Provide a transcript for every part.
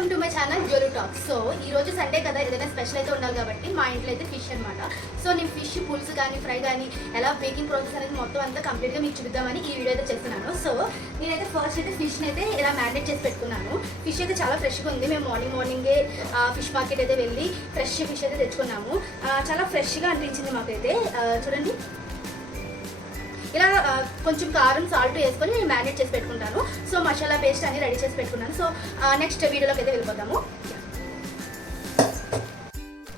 Welcome to my channel Jyolu talk. So ఈ రోజు సండే కదా, ఏదైనా స్పెషల్ అయితే ఉండాలి కాబట్టి మా ఇంట్లో అయితే ఫిష్ అనమాట. సో నేను ఫిష్ పులుసు కానీ ఫ్రై కానీ ఎలా మేకింగ్ ప్రాసెస్ అనేది మొత్తం అంతా కంప్లీట్గా మీకు చూద్దామని ఈ వీడియో అయితే చేస్తున్నాను. సో నేనైతే ఫస్ట్ అయితే ఫిష్ని అయితే ఇలా మ్యారినేట్ చేసి పెట్టుకున్నాను. ఫిష్ అయితే చాలా ఫ్రెష్గా ఉంది. మేము మార్నింగే ఫిష్ మార్కెట్ అయితే వెళ్ళి ఫ్రెష్ ఫిష్ అయితే తెచ్చుకున్నాము. చాలా ఫ్రెష్గా అనిపించింది మాకైతే. చూడండి, ఇలా కొంచెం కారం సాల్ట్ వేసుకొని నేను మ్యారినేట్ చేసి పెట్టుకుంటాను. సో మసాలా పేస్ట్ అన్ని రెడీ చేసి పెట్టుకున్నాను. సో నెక్స్ట్ వీడియోలోకి అయితే వెళ్ళిపోతాము.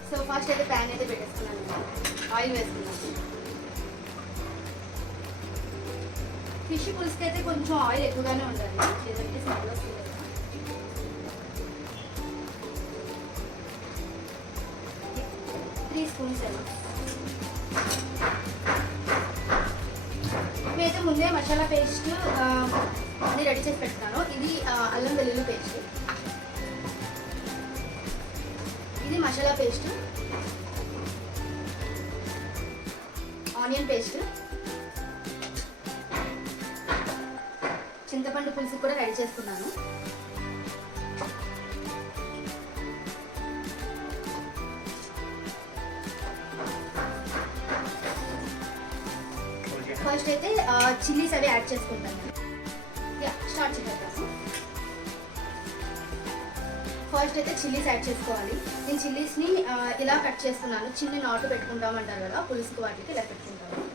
సో ఫస్ట్ అయితే ప్యాన్ అయితే పెట్టేసుకున్నాను, ఆయిల్ వేసుకున్నాను. ఫిష్ పులుసుకి అయితే కొంచెం ఆయిల్ ఎక్కువగానే ఉండాలి, లేదంటే స్మెల్ వస్తుంది కదా. 3 స్పూన్స్ ఏమో. నేనైతే ముందే మసాలా పేస్ట్ అది రెడీ చేసి పెట్టుకున్నాను. ఇది అల్లం వెల్లుల్లి పేస్ట్, ఇది మసాలా పేస్ట్, ఆనియన్ పేస్ట్, చింతపండు పులుసు కూడా రెడీ చేసుకున్నాను. ఫస్ట్ అయితే చిల్లీస్ అవి యాడ్ చేసుకుంటాను. స్టార్ట్ చేద్దాము. ఫస్ట్ అయితే చిల్లీస్ యాడ్ చేసుకోవాలి. నేను చిల్లీస్ని ఇలా కట్ చేసుకున్నాను. చిన్న నాటు పెట్టుకుంటామంటారు కదా పులుసుకు, వాటికి ఇలా పెట్టుకుంటాను.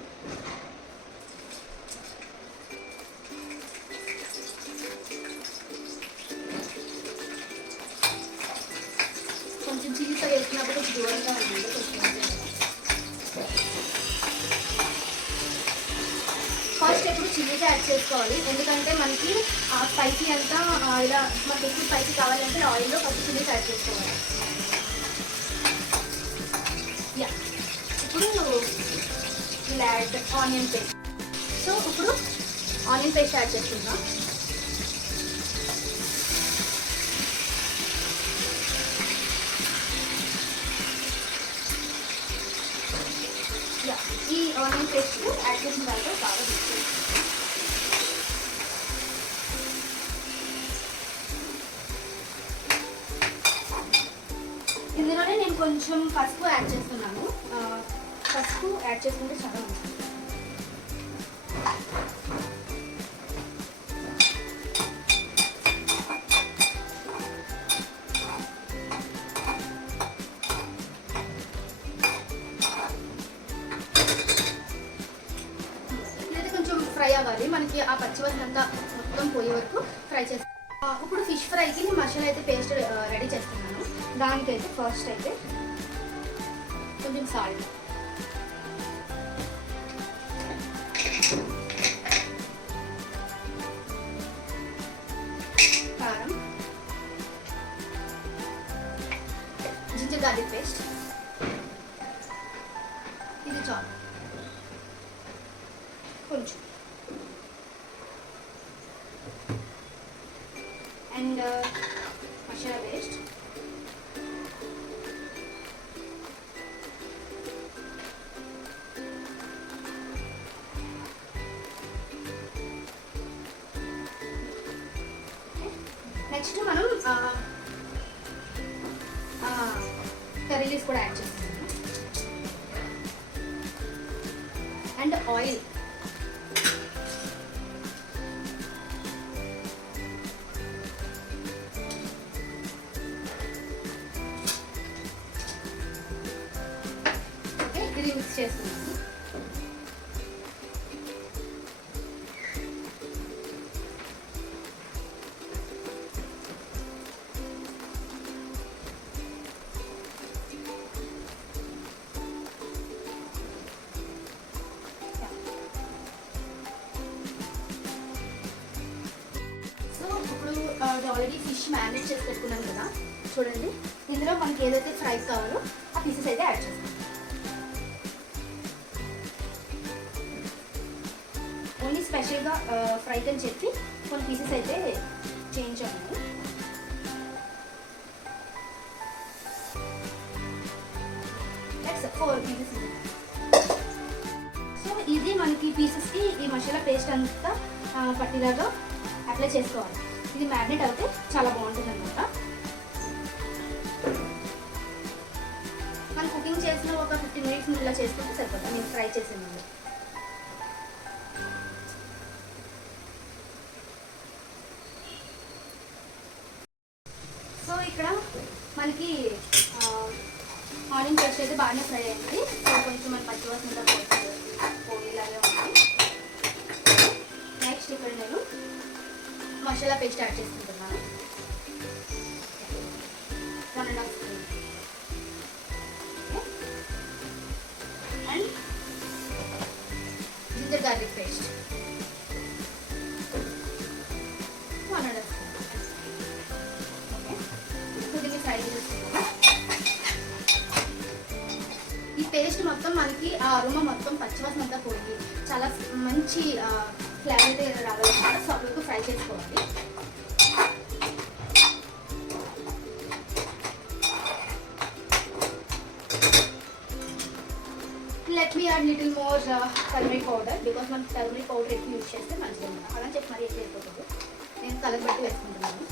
కొంచెం చిల్లీస్ అవి వేసుకున్నప్పుడు కొంచెం దూరంగా ఉంది. ఫస్ట్ ఎప్పుడు చిల్లీస్ యాడ్ చేసుకోవాలి, ఎందుకంటే మనకి స్పైసీ అంతా ఇలా మనకి ఎక్కువ స్పైసీ కావాలంటే ఆయిల్లో ఫస్ట్ చిల్లీస్ యాడ్ చేసుకోవాలి. ఇప్పుడు ఇలా యాడ్ ఆనియన్ పేస్ట్. సో ఇప్పుడు ఆనియన్ పేస్ట్ యాడ్ చేసుకుంటాం. ఈ ఆనియన్ పేస్ట్ యాడ్ చేసిన తర్వాత బాగా మిక్స్. ఇందులోనే నేను కొంచెం పసుపు యాడ్ చేస్తున్నాను. పసుపు యాడ్ చేసుకుంటే చాలా మంచిది. ఫ్రై అవ్వాలి, మనకి ఆ పచ్చివాసన అంతా మొత్తం పోయే వరకు ఫ్రై చేస్తాను. ఇప్పుడు ఫిష్ ఫ్రైకి నేను మసాలా అయితే పేస్ట్ రెడీ చేస్తున్నాను. దానికైతే ఫస్ట్ అయితే కొంచెం సాల్ట్, కారం, జింజర్ గార్లిక్ పేస్ట్, ఇది చాలు, కొంచెం అండ్ మసాలా పేస్ట్, నెక్స్ట్ మనం కర్రీ లీవ్స్ కూడా యాడ్ చేస్తాము అండ్ ఆయిల్. ఇది మిక్స్ చేస్తున్నాను. సో ఇప్పుడు ఆల్రెడీ ఫిష్ మ్యారినేట్ చేసి పెట్టుకున్నాను కదా, చూడండి. ఇందులో మనకి ఏదైతే ఫ్రై కావాలో ఆ పీసెస్ అయితే యాడ్ చేస్తాం. ఓన్లీ స్పెషల్గా ఫ్రైకి అని చెప్పి కొన్ని పీసెస్ అయితే చేయించాము. That's 4 pieces. సో ఇది మనకి పీసెస్కి ఈ మసాలా పేస్ట్ అంతా పట్టిలాగా అప్లై చేసుకోవాలి. ఇది మ్యారినేట్ అయితే చాలా బాగుంటుంది అనమాట. మనం కుకింగ్ చేసిన ఒక 15 మినిట్స్ ఇలా చేసుకుంటే సరిపోతుంది నేను ఫ్రై చేసే ముందు. సో ఇక్కడ మనకి ఆనియన్ పేస్ట్ అయితే బాగానే ఫ్రై అయింది. సో కొంచెం మన పచ్చివాసన పోయేలాగే ఉంది. నెక్స్ట్ ఇక్కడ నేను మసాలా పేస్ట్ యాడ్ చేసుకుంటున్నాను. 1.5 spoon and ginger garlic paste 1.5 spoon. Okay, దీన్ని ఫ్రై చేసుకుంటాము. ఈ పేస్ట్ మొత్తం మనకి ఆ అరోమా మొత్తం పచ్చివాసన అంతా పోయి చాలా మంచి ఫ్లేవర్ రావాలన్నమాట. సో అప్పుడు ఫ్రై చేసుకోవాలి. Let me add little more turmeric powder because మనం టర్మరిక్ పౌడర్ ఎక్కువ యూజ్ చేస్తే మంచిగా ఉంటుంది. అలా చెప్పి మరీ ఎక్కువ అయిపోతుంది. నేను కలర్ బట్టి వేసుకుంటున్నాను.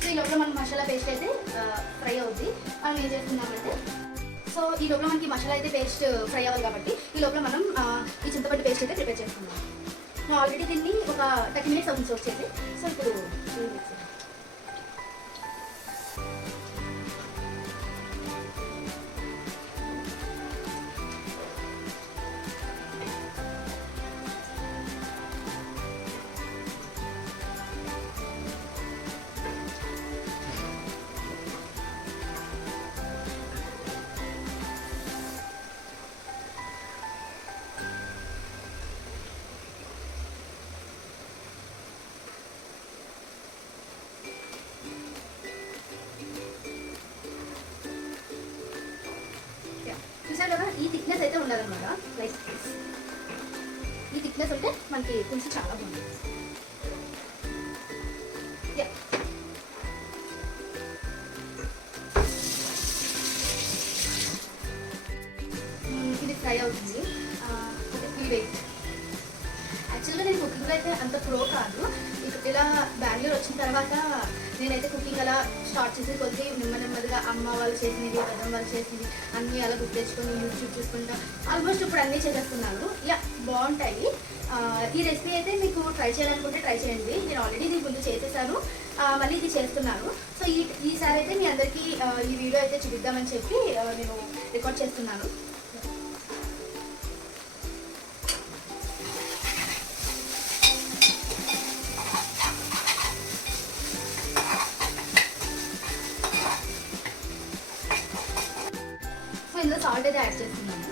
సో ఈ లోపల మనకి మసాలా పేస్ట్ అయితే ఫ్రై అవుద్ది. మనం ఏం చేస్తున్నామంటే సో ఈ లోపల మనకి మసాలా అయితే పేస్ట్ ఫ్రై అవ్వాలి కాబట్టి ఈ లోపల మనం ఈ చింతపండు పేస్ట్ అయితే ప్రిపేర్ చేసుకున్నాం. నేను ఆల్రెడీ దీన్ని ఒక 30 మినిట్స్ అవుతుంది సోక్ చేసి. సో ఇప్పుడు చూసారు కదా, ఈ థిక్నెస్ అయితే ఉండాలన్నమాట. లైక్ ఈ థిక్నెస్ ఉంటే మనకి పులుసు చాలా బాగుంటుంది. ఇది ఫ్రై అవుతుంది. వెయిట్ యాక్చువల్గా నేను కుకింగ్లో అయితే అంత ప్రో కాదు. ఇలా బెంగళూరు వచ్చిన తర్వాత నేనైతే కుకింగ్ అలా స్టార్ట్ చేసి కొద్ది నెమ్మదిగా అమ్మ వాళ్ళు చేసినవి పెద్దమ్మ వాళ్ళు చేసినవి అన్నీ అలా గుర్తు తెచ్చుకొని యూట్యూబ్ చూసుకుంటా ఆల్మోస్ట్ ఇప్పుడు అన్నీ చేసేస్తున్నాను. బాగుంటాయి. ఈ రెసిపీ అయితే మీకు ట్రై చేయాలనుకుంటే ట్రై చేయండి. నేను ఆల్రెడీ దీని ముందు చేసేసాను, మళ్ళీ ఇది చేస్తున్నాను. సో ఈసారి అయితే మీ అందరికీ ఈ వీడియో అయితే చూపిద్దామని చెప్పి నేను రికార్డ్ చేస్తున్నాను. ఇందులో సాల్ట్ అయితే యాడ్ చేస్తున్నాను.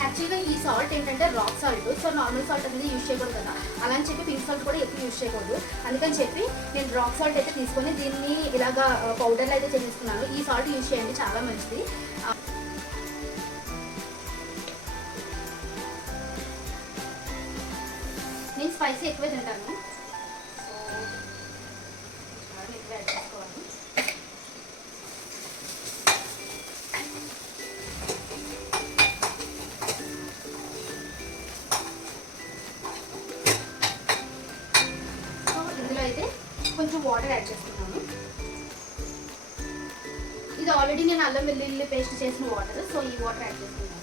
యాక్చువల్గా ఈ సాల్ట్ ఏంటంటే rock salt. So normal salt అనేది యూజ్ చేయకూడదు కదా, అలా అని చెప్పి పింక్ సాల్ట్ కూడా ఎక్కువ యూజ్ చేయకూడదు. అందుకని చెప్పి నేను రాక్ సాల్ట్ అయితే తీసుకొని దీన్ని ఇలాగా పౌడర్లో అయితే చేసేస్తున్నాను. ఈ సాల్ట్ యూజ్ చేయండి, చాలా మంచిది. నేను స్పైసీ ఎక్కువే తింటాను. సో ఎక్కువ యాడ్ చేసుకోవాలి. సో ఇందులో అయితే కొంచెం వాటర్ యాడ్ చేసుకున్నాను. ఇది ఆల్రెడీ నేను అల్లం వెల్లుల్లి పేస్ట్ చేసిన వాటర్. సో ఈ వాటర్ యాడ్ చేసుకున్నాను.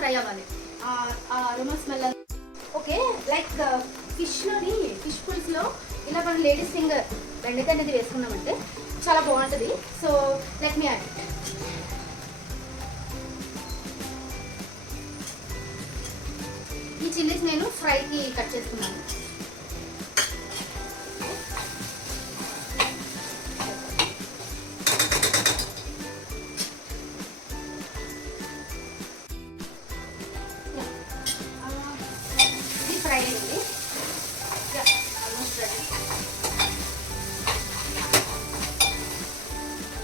ఫ్రై అవ్వాలి. Aroma smell. Okay, like fish పులుసులో ఇలా మనం లేడీస్ ఫింగర్ బెండకాయ అనేది వేసుకున్నామంటే చాలా బాగుంటుంది. So let me add. ఈ చిల్లీస్ నేను ఫ్రైకి కట్ చేసుకున్నాను. ఫ్రై అయింది, ఆల్మోస్ట్ రెడీ.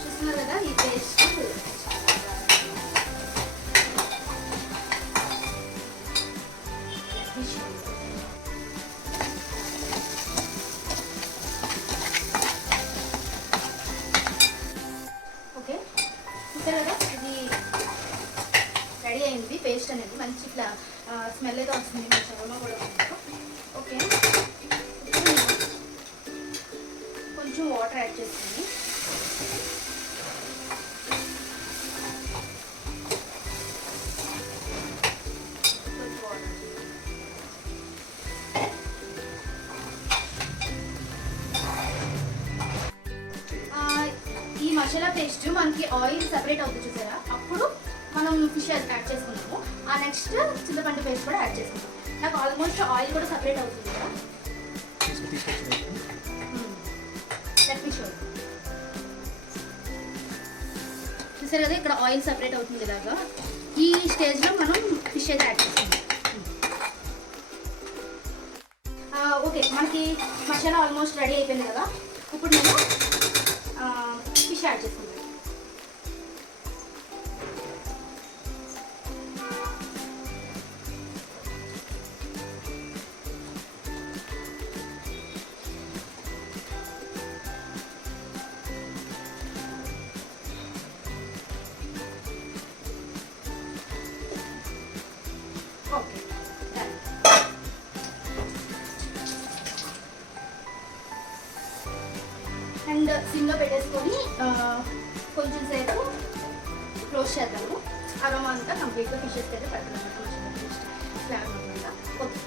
చూస్తున్నారు కదా ఈ పేస్ట్. ఓకే, చూసారు కదా ఇది రెడీ అయింది. పేస్ట్ అనేది మంచి ఇట్లా స్మెల్ అయితే వస్తుంది, మంచి అరోమా కూడా వస్తుంది. ఓకే, కొంచెం వాటర్ యాడ్ చేస్తుంది. ఈ మసాలా పేస్ట్ మనకి ఆయిల్ సెపరేట్ అవుతుంది చూసారా, అప్పుడు మనం ఫిష్ యాడ్ చేసుకున్నాము. ఆ నెక్స్ట్ చింతపండు పేస్ట్ కూడా యాడ్ చేసుకున్నాము. నాకు ఆల్మోస్ట్ ఆయిల్ కూడా సెపరేట్ అవుతుంది కదా. చూసారు కదా ఇక్కడ ఆయిల్ సెపరేట్ అవుతుంది ఇలాగా. ఈ స్టేజ్లో మనం ఫిష్ అయితే యాడ్ చేసుకుంటాం. ఓకే, మనకి మసాలా ఆల్మోస్ట్ రెడీ అయిపోయింది కదా. ఇప్పుడు నేను ఫిష్ యాడ్ చేసుకుంటాను. ఓకే, అండ్ సిమ్లో పెట్టేసుకొని కొంచెం సేపు క్లోజ్ చేద్దాము. అరోమా అంతా కంప్లీట్గా ఫిషెస్కి అయితే పెడతాను ఫ్లేవర్ అనమాట. ఓకే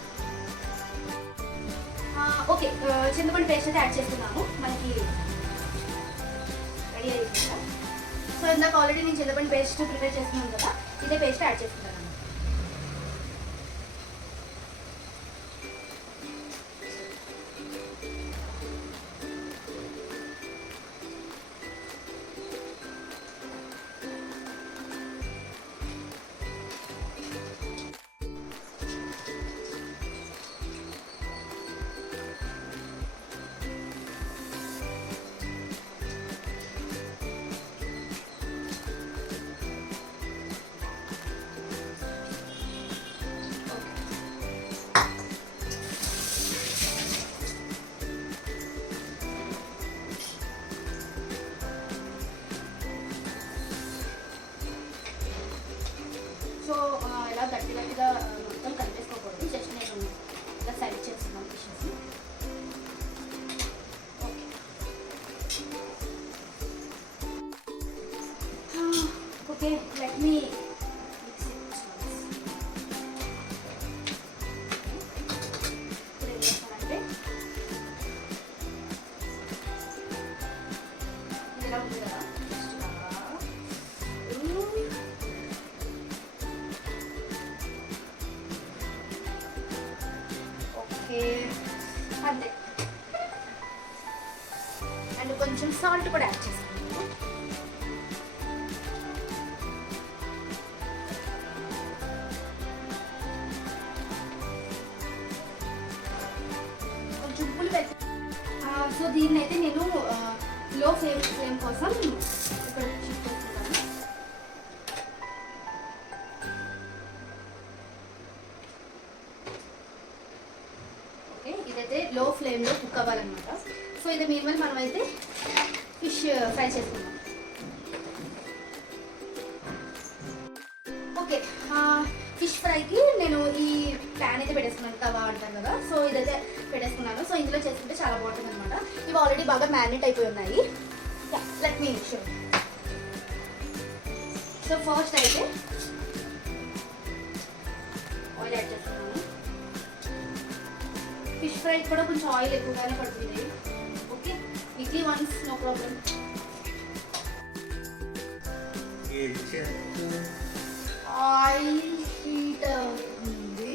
ఓకే, చింతపండు పేస్ట్ అయితే యాడ్ చేస్తున్నాము. మనకి రెడీ అయ్యింది కదా. సో ఇందాక ఆల్రెడీ నేను చింతపండు పేస్ట్ ప్రిపేర్ చేస్తున్నాను కదా, ఇదే పేస్ట్ యాడ్ చేసుకుంటాను. సో ఇలా గట్టి గట్టిగా మొత్తం కలిపేసుకోకూడదు, జస్ట్ నేను ఇలా సైడ్ చేస్తున్నాను fishes. Okay, let me mix it. ఇప్పుడు ఏం చేస్తానంటే ఇది ఇలా ఉంది కదా, అంతే. అండ్ కొంచెం సాల్ట్ కూడా యాడ్ చేసుకుంటాము. కొంచెం ఉప్పులు పెట్టి సో దీన్ని అయితే నేను లో ఫ్లేమ్ కోసం ఇక్కడ షిఫ్ట్ చేస్తున్నాను. ఇదైతే లో ఫ్లేమ్లో కుక్ అవ్వాలన్నమాట. సో ఇది మీరుమల్ మనం అయితే ఫిష్ ఫ్రై చేసుకుందాం. ఓకే, ఫిష్ ఫ్రైకి నేను ఈ ప్యాన్ అయితే పెట్టేసుకున్నాను, తవా అంటాను కదా. సో ఇదైతే పెట్టేసుకున్నాను. సో ఇందులో చేసుకుంటే చాలా బాగుంటుంది అనమాట. ఇవి ఆల్రెడీ బాగా మ్యారినేట్ అయిపోయి ఉన్నాయి. Let me show. So first అయితే ఆయిల్ యాడ్ చేస్తున్నాను. ఫిష్ ఫ్రై కూడా కొంచెం ఆయిల్ ఎక్కువగానే పడుతుంది. Okay, weekly once, no problem. Oil heat అవుతుంది.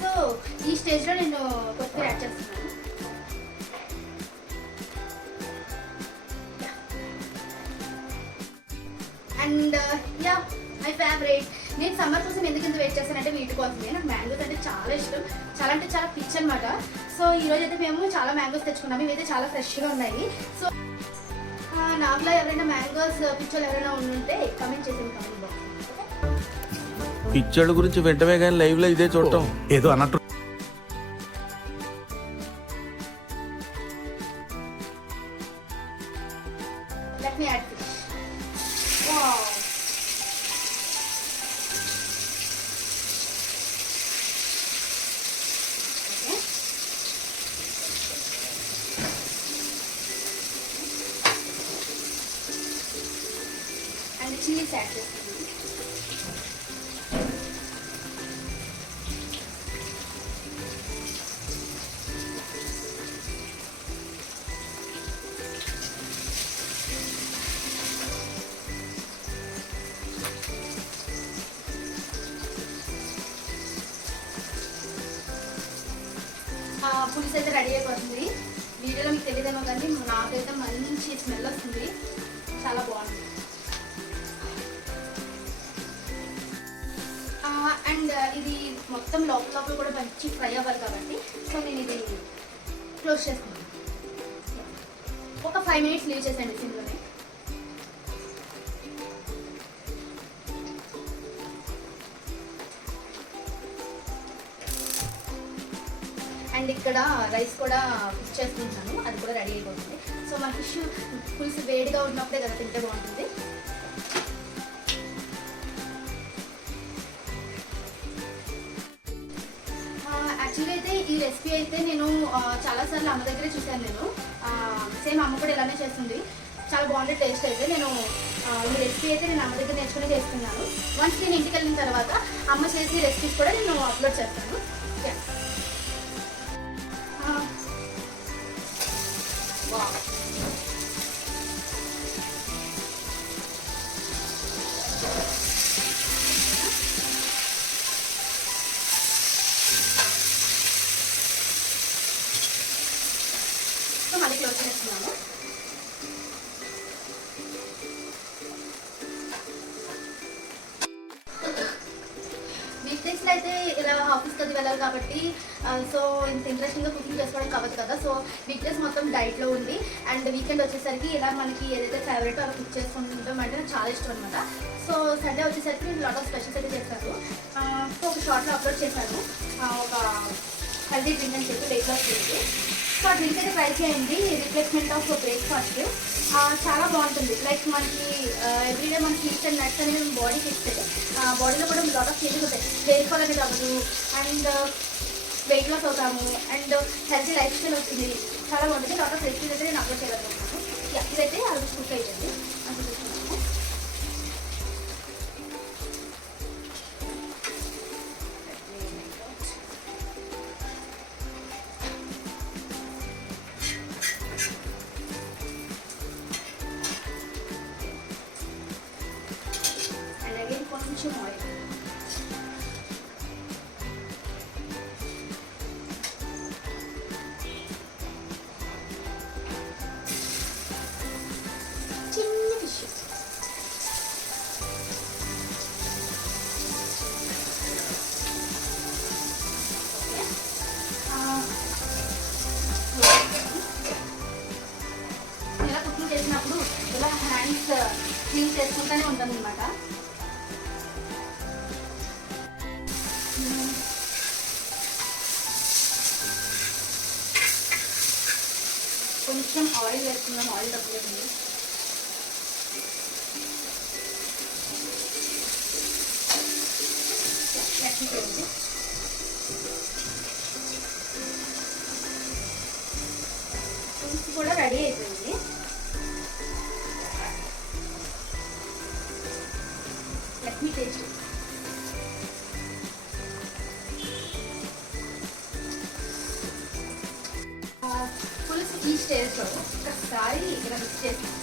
సో ఈ స్టేజ్లో నేను కొత్తిమీర యాడ్ చేస్తున్నాను. And yeah my favourite. నేను సమ్మర్ కోసం ఎందుకు ఇంత వెయిట్ చేస్తానంటే వీటి కోసమే. నాకు మ్యాంగోస్ అంటే చాలా ఇష్టం, చాలా అంటే చాలా పిచ్ అనమాట. సో ఈరోజు అయితే మేము చాలా మ్యాంగోస్ తెచ్చుకున్నాము. ఇవైతే చాలా ఫ్రెష్గా ఉన్నాయి. సో నాకులో ఎవరైనా మ్యాంగోస్ పిచ్చోళ్ళు ఎవరైనా ఉండుంటే కమెంట్ చేసేది కమెంట్ బాక్స్. పిచ్చోళ్ళ గురించి వెంటనే కానీ లైవ్ లో ఇదే చూడటం ఏదో అన్నట్టు. Let me add fish. Wow. Okay. And the chili sandwich. పులుసు అయితే రెడీ అయిపోతుంది. వీడియోలో మీకు తెలియదేమో కానీ నాకైతే మంచి స్మెల్ వస్తుంది, చాలా బాగుంది. అండ్ ఇది మొత్తం లోపల కూడా మంచి ఫ్రై అవ్వాలి కాబట్టి సో నేను ఇది క్లోజ్ చేసుకున్నాను. ఒక 5 minutes లీవ్ చేసండి సిమ్లోనే. అండ్ ఇక్కడ రైస్ కూడా కుక్ చేసుకుంటున్నాను, అది కూడా రెడీ అయిపోతుంది. సో మా ఫిష్ పులుసు వేడిగా ఉన్నప్పుడే కదా తింటే బాగుంటుంది. యాక్చువల్గా అయితే ఈ రెసిపీ అయితే నేను చాలాసార్లు అమ్మ దగ్గరే చూశాను. నేను సేమ్ అమ్మ కూడా ఇలానే చేస్తుంది, చాలా బాగుండే టేస్ట్. అయితే నేను ఈ రెసిపీ అయితే నేను అమ్మ దగ్గర నేర్చుకుని చేస్తున్నాను. వన్స్ నేను ఇంటికి వెళ్ళిన తర్వాత అమ్మ చేసి రెసిపీస్ కూడా నేను అప్లోడ్ చేస్తాను. సో మళ్ళీ క్లోజ్ చేస్తున్నాము. వీక్డేస్లో అయితే ఇలా ఆఫీస్కి అది వెళ్ళాలి కాబట్టి సో ఇంత ఇంట్రెస్టింగ్గా కుకింగ్ చేసుకోవడం కావద్దు కదా. సో వీక్డేస్ మొత్తం డైట్లో ఉంది అండ్ వీకెండ్ వచ్చేసరికి ఇలా మనకి ఏదైతే ఫేవరెట్ అలా కుక్ చేసుకుంటాం అంటే నాకు చాలా ఇష్టం అనమాట. సో సండే వచ్చేసరికి నేను లాట్ ఆఫ్ స్పెషల్స్ అయితే చేస్తాను. సో ఒక షార్ట్లో అప్లోడ్ చేశాను, ఒక హెల్దీ డ్రింక్ అని చెప్పి వెయిట్ లాస్ చేసి. సో ఆ డ్రింక్ అయితే ట్రై చేయండి, రిప్లేస్మెంట్ ఆఫ్ బ్రేక్ఫాస్ట్. చాలా బాగుంటుంది. లైక్ మనకి ఎవ్రీడే మన సీడ్స్ అండ్ నట్స్ అనేది బాడీకి ఇస్తే బాడీలో కూడా లాట్ ఆఫ్ చేంజెస్ ఉంటాయి. హెయిర్ ఫాల్ అనేది అవ్వదు అండ్ వెయిట్ లాస్ అవుతాము అండ్ హెల్తీ లైఫ్ స్టైల్ వస్తుంది. చాలా బాగుంటుంది. లాట్ ఆఫ్ రెసిపీస్ అయితే నేను అప్లోడ్ చేయగలుగుతున్నాను. ఇదైతే అది కుక్ అవుతుంది అనుకుంటున్నాను. కొంచెం ఆయిల్ చిన్న ఫిష్ ఇలా కుకింగ్ చేసినప్పుడు ఇలా హ్యాండ్స్ క్లీన్ చేసుకుంటూనే ఉంటుంది అనమాట. కొంచెం ఆయిల్ వేసుకుందాం, ఆయిల్ తక్కువ. పులుసు కూడా రెడీ అయిపోయింది. Let me taste. పులుసు ఈ స్టేజ్లో ఒకసారి ఇలా మిక్స్ చేస్తాను.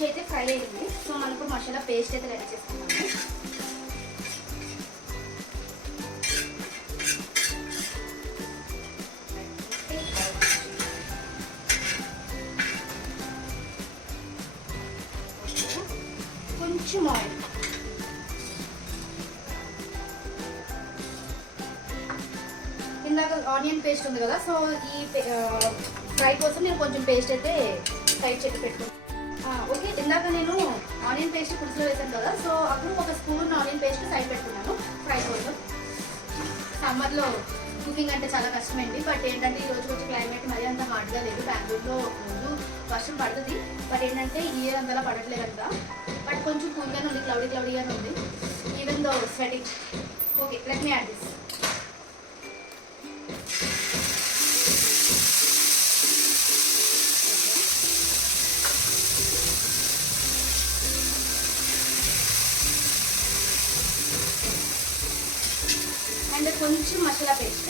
ఫిష్ అయితే ఫ్రై అయింది. సో మనం ఇప్పుడు మసాలా పేస్ట్ అయితే రెడీ చేసుకున్నాము. కొంచెం ఆయిల్, ఇందాక ఆనియన్ పేస్ట్ ఉంది కదా, సో ఈ ఫ్రై కోసం నేను కొంచెం పేస్ట్ అయితే సైడ్ చేసి పెట్టుకున్నాను. ఓకే, ఇందాక నేను ఆనియన్ పేస్ట్ పులుసులో వేసాను కదా, సో అప్పుడు ఒక స్పూన్ ఆనియన్ పేస్ట్ సైడ్ పెట్టుకున్నాను ఫ్రై కోసం. సమ్మర్లో కుకింగ్ అంటే చాలా కష్టమైంది, బట్ ఏంటంటే ఈ రోజు కొంచెం క్లైమేట్ మరీ అంత హార్డ్గా లేదు. బెంగళూరులో రోజు వర్షం పడుతుంది, బట్ ఏంటంటే ఈ ఇయర్ అంతలా పడట్లేదంట. బట్ కొంచెం కూల్గానే ఉంది, క్లౌడీగానే ఉంది, even though sweating. Okay, let me add this. And కొంచెం మసాలా పేస్ట్,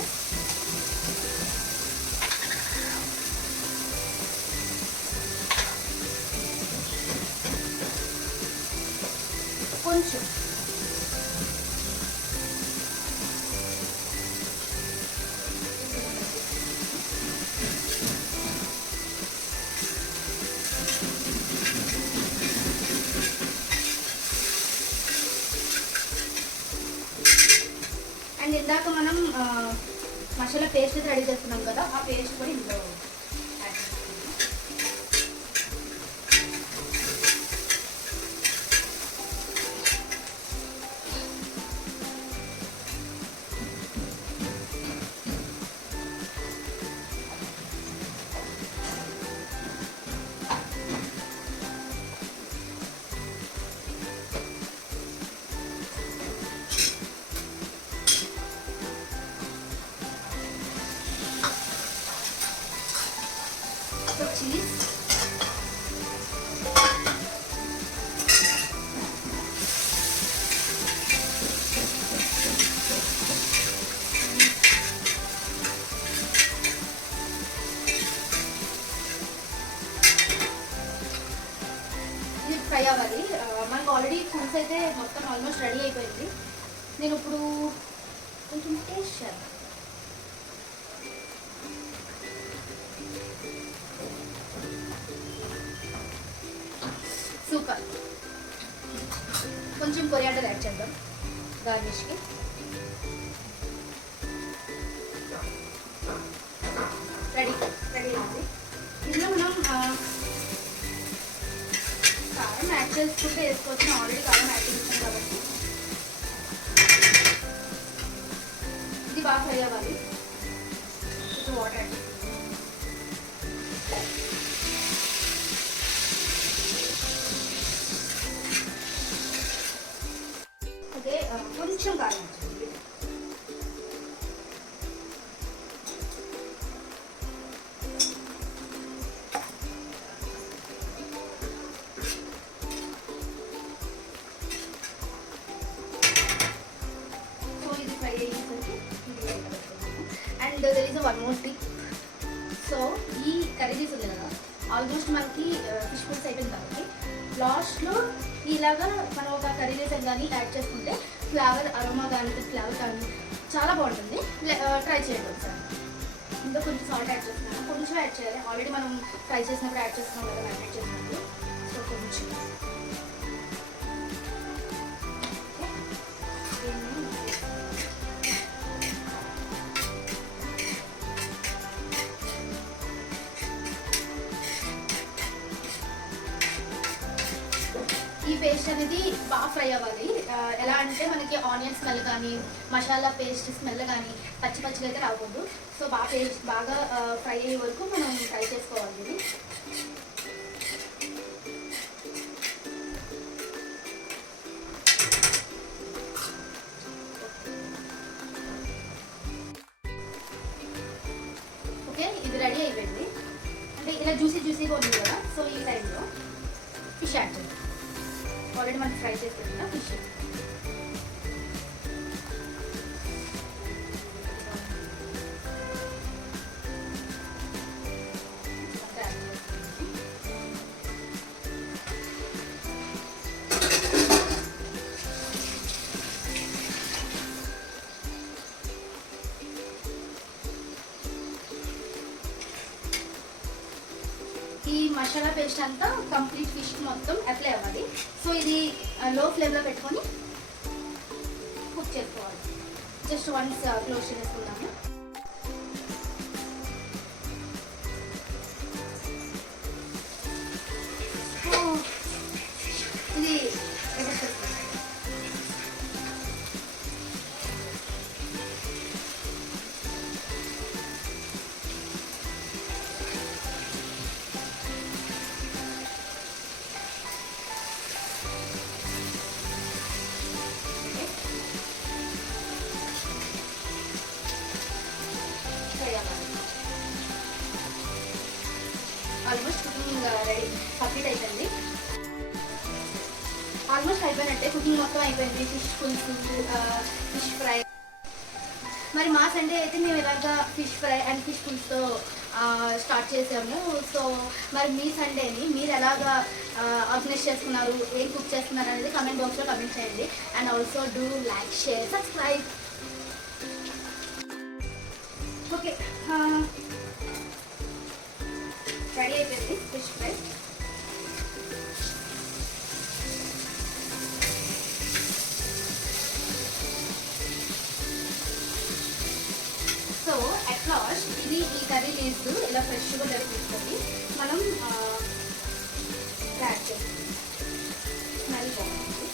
కొంచెం అండ్ ఇందాక మనం మసాలా పేస్ట్ అయితే రెడీ చేసుకున్నాం కదా, ఆ పేస్ట్ కూడా ఇందులో యాడ్ చేసుకున్నాం. చీజ్, ఇది ఫ్రై అవ్వాలి. మనకు ఆల్రెడీ పులుసు అయితే మొత్తం ఆల్మోస్ట్ రెడీ అయిపోయింది. నేను ఇప్పుడు కొంచెం టేస్ట్ చేస్తాను. సూపర్. కొంచెం కొరియాండర్ యాడ్ చేద్దాం గార్నిష్కి. రెడీ అయింది. ఇందులో మనం కారం యాడ్ చేసుకుంటే వేసుకోవచ్చు, ఆల్రెడీ కారం యాడ్ చేస్తాం కాబట్టి. ఇది బాగా ఫ్రై అవ్వాలి. ఇప్పుడు వాటర్ యాడ్ చేస్తాం. ఓకే, కొంచెం కారం. సో ఇది ఫ్రై అయ్యేసరికి and there is one more tip. So ఈ కర్రీ చేసి ఉంది కదా, ఆల్మోస్ట్ మనకి ఫిష్ పులుసు అయిపోయింది కాబట్టి లాస్ట్లో ఇలాగా మనం ఒక కర్రీ లీవ్స్ కానీ యాడ్ చేసుకుంటే ఫ్లేవర్ అరోమా కానీ ఫ్లేవర్ కానీ చాలా బాగుంటుంది. ట్రై చేయండి ఒకసారి. ఇందులో కొంచెం సాల్ట్ యాడ్ చేస్తున్నాను, కొంచెం యాడ్ చేయాలి. ఆల్రెడీ మనం ఫ్రై చేసినప్పుడు యాడ్ చేస్తున్నాం కదా, మ్యారినేట్ చేసినప్పుడు. సో కొంచెం ఈ పేస్ట్ అనేది బాగా ఫ్రై అవ్వాలి. ఎలా అంటే మనకి ఆనియన్ స్మెల్ కానీ మసాలా పేస్ట్ స్మెల్ కానీ పచ్చి పచ్చిగా అయితే రాకూడదు. సో బాగా ఫ్రై అయ్యే వరకు మనం ఫ్రై చేసుకోవాలి ఇది. ఓకే, ఇది రెడీ అయిపోయింది. అంటే ఇలా జ్యూసీగా ఉంది కదా, సో ఈ టైంలో ఫిష్ యాడ్ చేద్దాం. ఆల్రెడీ మనం ఫ్రై చేసి పెట్టిన ఫిష్. మసాలా పేస్ట్ అంతా కంప్లీట్ ఫిష్ మొత్తం అప్లై అవ్వాలి. సో ఇది లో ఫ్లేమ్లో పెట్టుకొని కుక్ చేసుకోవాలి. జస్ట్ వన్స్ క్లోజ్ చేసుకుందాము. ఇది ఆల్మోస్ట్ కుకింగ్ రెడీ కంప్లీట్ అయిపోయింది. ఆల్మోస్ట్ అయిపోయినట్టే, కుకింగ్ మొత్తం అయిపోయింది. ఫిష్ పులుసు, ఫిష్ ఫ్రై. మరి మా సండే అయితే మేము ఇలాగా ఫిష్ ఫ్రై అండ్ ఫిష్ పులుసుతో స్టార్ట్ చేసాము. సో మరి మీ సండేని మీరు ఎలాగా ఆర్గనైజ్ చేసుకున్నారు, ఏం కుక్ చేస్తున్నారు అనేది కమెంట్ బాక్స్లో కమెంట్ చేయండి. And also do like, share, subscribe. Okay, ready అయిపోయింది fish fry. So at last ఇది ఈ కర్రీ లీవ్స్ ఇలా ఫ్రెష్గా తీసుకొని మనం యాడ్ చేస్తాం. స్మెల్ బాగుంటుంది.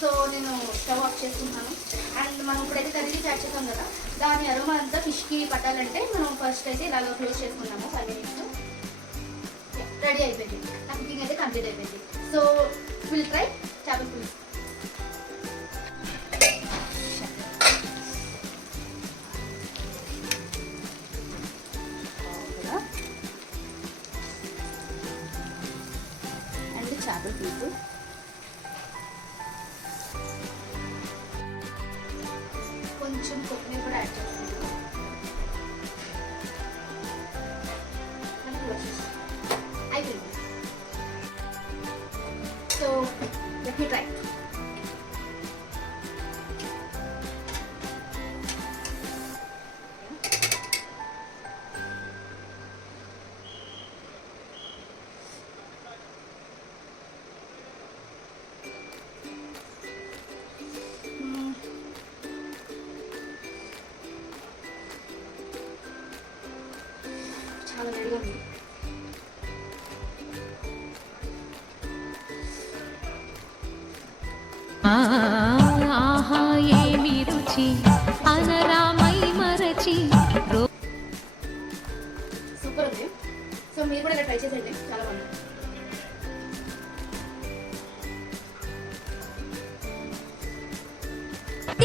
సో నేను స్టవ్ ఆఫ్ చేసుకుంటాను. అండ్ మనం ఇప్పుడైతే కర్రీ యాడ్ చేస్తాం కదా, దాని అరోమా అంతా ఫిష్కి పట్టాలంటే మనం ఫస్ట్ అయితే ఇలాగ క్లోజ్ చేసుకున్నాము 5 minutes. రెడీ అయిపోయింది. నా కుకింగ్ అయితే కంప్లీట్ అయిపోయింది. సో విల్ ట్రై చేపల పులుసు. అండ్ చేపల పులుసు కొంచెం కొత్తిమీర కూడా యాడ్ చేస్తున్నాను. అయిపోయింది. So let me try. చాలా వేడిగా ఉంది. ఆహా ఏమి రుచి అనరామై మరచి. సూపర్ ఉంది. సో మీరు కూడా ఇలా ట్రై చేసేయండి, చాలా బాగుంది.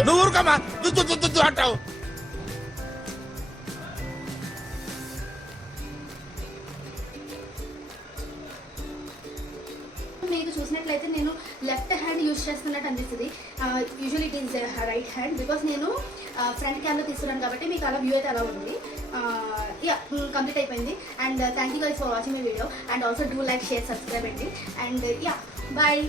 నువ్వు ఊరుకోమా, అంటావు. మీకు చూసినట్లయితే నేను లెఫ్ట్ హ్యాండ్ యూజ్ చేస్తున్నట్టు అనిపిస్తుంది. Usually it is right hand, because నేను ఫ్రంట్ క్యామ్లో తీసుకున్నాను కాబట్టి మీకు అలా వ్యూ అయితే అలా ఉంది. యా, కంప్లీట్ అయిపోయింది. And thank you guys for watching my video. And also do like, share, subscribe అండి. And yeah, bye.